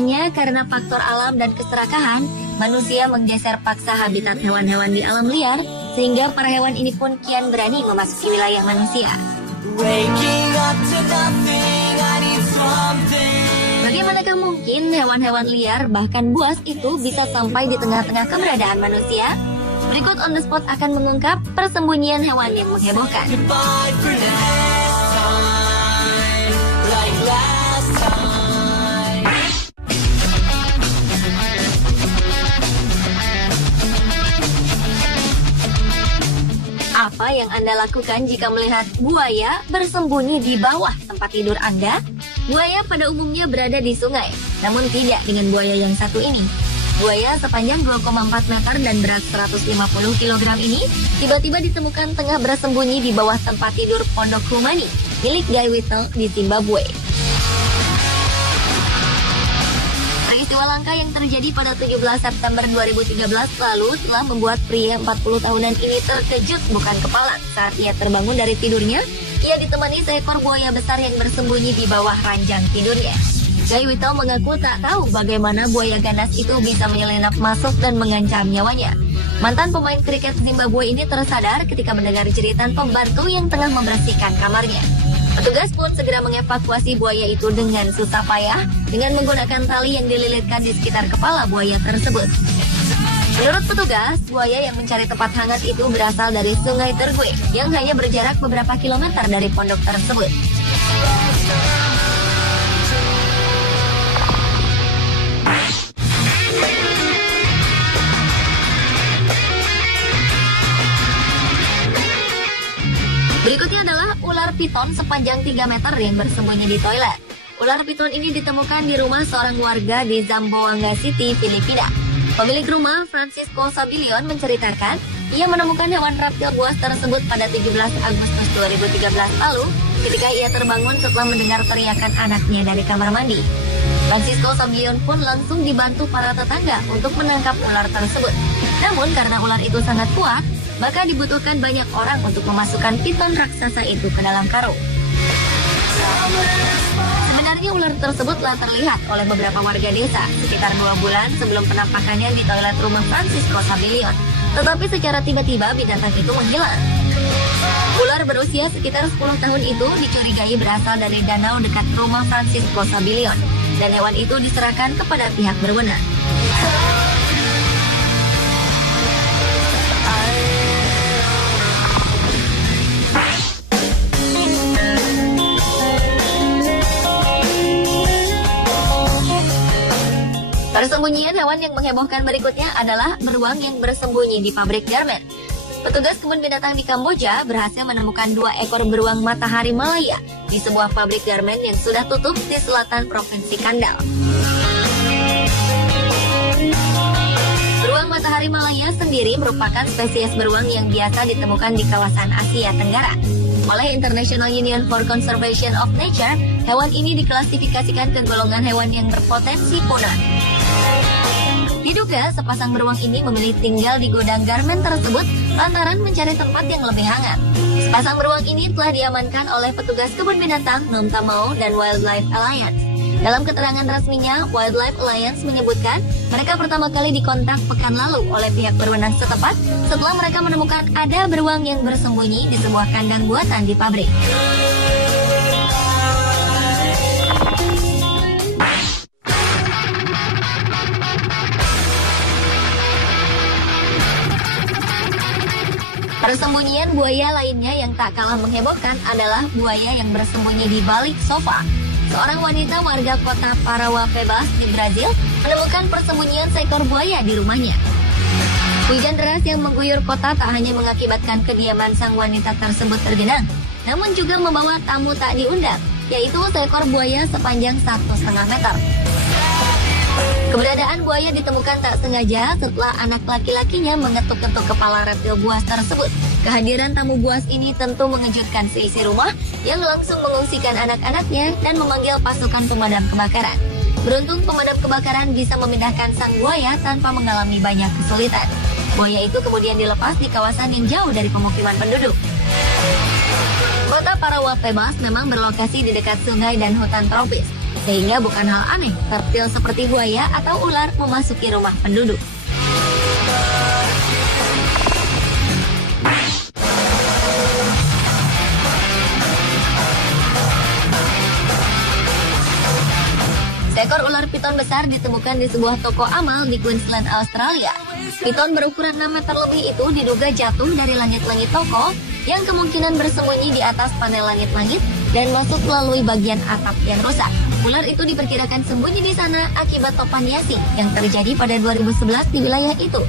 Sayangnya karena faktor alam dan keserakahan, manusia menggeser paksa habitat hewan-hewan di alam liar, sehingga para hewan ini pun kian berani memasuki wilayah manusia. Bagaimanakah mungkin hewan-hewan liar, bahkan buas itu bisa sampai di tengah-tengah keberadaan manusia? Berikut On The Spot akan mengungkap persembunyian hewan yang menghebohkan. Apa yang Anda lakukan jika melihat buaya bersembunyi di bawah tempat tidur Anda? Buaya pada umumnya berada di sungai, namun tidak dengan buaya yang satu ini. Buaya sepanjang 2,4 meter dan berat 150 kg ini tiba-tiba ditemukan tengah bersembunyi di bawah tempat tidur Pondok Rumani milik Guy Whittle di Zimbabwe. Peristiwa langka yang terjadi pada 17 September 2013 lalu telah membuat pria 40 tahunan ini terkejut bukan kepala saat ia terbangun dari tidurnya. Ia ditemani seekor buaya besar yang bersembunyi di bawah ranjang tidurnya. Guy Whittle mengaku tak tahu bagaimana buaya ganas itu bisa menyelinap masuk dan mengancam nyawanya. Mantan pemain kriket Zimbabwe ini tersadar ketika mendengar jeritan pembantu yang tengah membersihkan kamarnya. Petugas pun segera mengevakuasi buaya itu dengan susah payah dengan menggunakan tali yang dililitkan di sekitar kepala buaya tersebut. Menurut petugas, buaya yang mencari tempat hangat itu berasal dari Sungai Tergue yang hanya berjarak beberapa kilometer dari pondok tersebut. Berikutnya adalah ular piton sepanjang 3 meter yang bersembunyi di toilet. Ular piton ini ditemukan di rumah seorang warga di Zamboanga City, Filipina. Pemilik rumah, Francisco Sabilion, menceritakan ia menemukan hewan reptil buas tersebut pada 17 Agustus 2013 lalu ketika ia terbangun setelah mendengar teriakan anaknya dari kamar mandi. Francisco Sabilion pun langsung dibantu para tetangga untuk menangkap ular tersebut. Namun karena ular itu sangat kuat, maka dibutuhkan banyak orang untuk memasukkan piton raksasa itu ke dalam karung. Sebenarnya ular tersebut telah terlihat oleh beberapa warga desa sekitar 2 bulan sebelum penampakannya di toilet rumah Francisco Sabilion. Tetapi secara tiba-tiba binatang itu menghilang. Ular berusia sekitar 10 tahun itu dicurigai berasal dari danau dekat rumah Francisco Sabilion, dan hewan itu diserahkan kepada pihak berwenang. Persembunyian hewan yang menghebohkan berikutnya adalah beruang yang bersembunyi di pabrik garmen. Petugas kebun binatang di Kamboja berhasil menemukan 2 ekor beruang matahari Malaya di sebuah pabrik garmen yang sudah tutup di selatan Provinsi Kandal. Beruang matahari Malaya sendiri merupakan spesies beruang yang biasa ditemukan di kawasan Asia Tenggara. Oleh International Union for Conservation of Nature, hewan ini diklasifikasikan ke golongan hewan yang berpotensi punah. Diduga sepasang beruang ini memilih tinggal di gudang garmen tersebut lantaran mencari tempat yang lebih hangat. Sepasang beruang ini telah diamankan oleh petugas kebun binatang Nom Tamau dan Wildlife Alliance. Dalam keterangan resminya, Wildlife Alliance menyebutkan mereka pertama kali dikontak pekan lalu oleh pihak berwenang setempat setelah mereka menemukan ada beruang yang bersembunyi di sebuah kandang buatan di pabrik. Persembunyian buaya lainnya yang tak kalah menghebohkan adalah buaya yang bersembunyi di balik sofa. Seorang wanita warga kota Parauapebas di Brazil menemukan persembunyian seekor buaya di rumahnya. Hujan deras yang mengguyur kota tak hanya mengakibatkan kediaman sang wanita tersebut tergenang, namun juga membawa tamu tak diundang, yaitu seekor buaya sepanjang 1,5 meter. Keberadaan buaya ditemukan tak sengaja setelah anak laki-lakinya mengetuk-ketuk kepala reptil buas tersebut. Kehadiran tamu buas ini tentu mengejutkan seisi rumah yang langsung mengungsikan anak-anaknya dan memanggil pasukan pemadam kebakaran. Beruntung pemadam kebakaran bisa memindahkan sang buaya tanpa mengalami banyak kesulitan. Buaya itu kemudian dilepas di kawasan yang jauh dari pemukiman penduduk. Kota Parauapebas memang berlokasi di dekat sungai dan hutan tropis. Sehingga bukan hal aneh reptil seperti buaya atau ular memasuki rumah penduduk. Seekor ular piton besar ditemukan di sebuah toko amal di Queensland, Australia. Piton berukuran 6 meter lebih itu diduga jatuh dari langit-langit toko yang kemungkinan bersembunyi di atas panel langit-langit dan masuk melalui bagian atap yang rusak. Ular itu diperkirakan sembunyi di sana akibat topan Yasi yang terjadi pada 2011 di wilayah itu.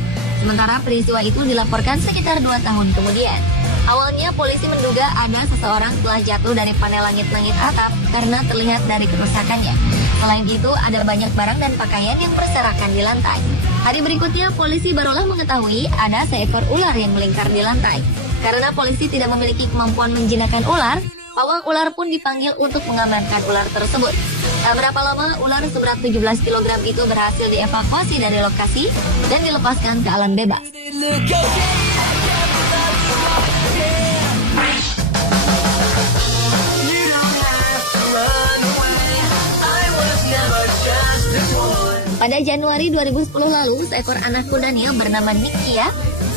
Sementara peristiwa itu dilaporkan sekitar 2 tahun kemudian. Awalnya polisi menduga ada seseorang telah jatuh dari panel langit-langit atap karena terlihat dari kerusakannya. Selain itu, ada banyak barang dan pakaian yang berserakan di lantai. Hari berikutnya, polisi barulah mengetahui ada seekor ular yang melingkar di lantai. Karena polisi tidak memiliki kemampuan menjinakkan ular, pawang ular pun dipanggil untuk mengamankan ular tersebut. Tak berapa lama, ular seberat 17 kg itu berhasil dievakuasi dari lokasi dan dilepaskan ke alam bebas. Pada Januari 2010 lalu, seekor anak kudanya bernama Nikia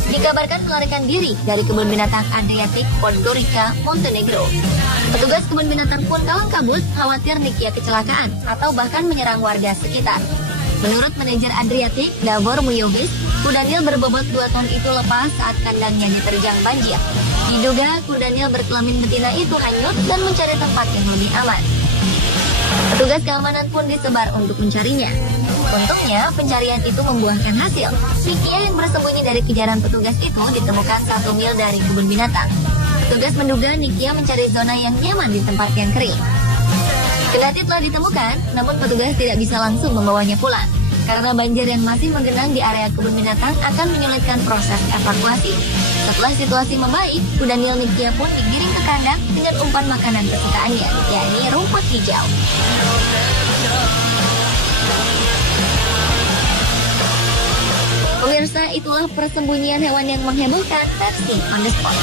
dikabarkan melarikan diri dari kebun binatang Adriatic, Podgorica, Montenegro. Petugas kebun binatang pun kalang kabut khawatir Nikia kecelakaan atau bahkan menyerang warga sekitar. Menurut manajer Adriatic, Davor Mujovic, kudanil berbobot 2 ton itu lepas saat kandangnya diterjang banjir. Diduga kudanil berkelamin betina itu hanyut dan mencari tempat yang lebih aman. Petugas keamanan pun disebar untuk mencarinya. Untungnya, pencarian itu membuahkan hasil. Nikia yang bersembunyi dari kejaran petugas itu ditemukan 1 mil dari kebun binatang. Petugas menduga Nikia mencari zona yang nyaman di tempat yang kering. Kendati telah ditemukan, namun petugas tidak bisa langsung membawanya pulang. Karena banjir yang masih menggenang di area kebun binatang akan menyulitkan proses evakuasi. Setelah situasi membaik, kudanil Nikia pun digiring ke kandang dengan umpan makanan kesukaannya, yakni rumput hijau. Pemirsa, itulah persembunyian hewan yang menghebohkan versi On The Spot.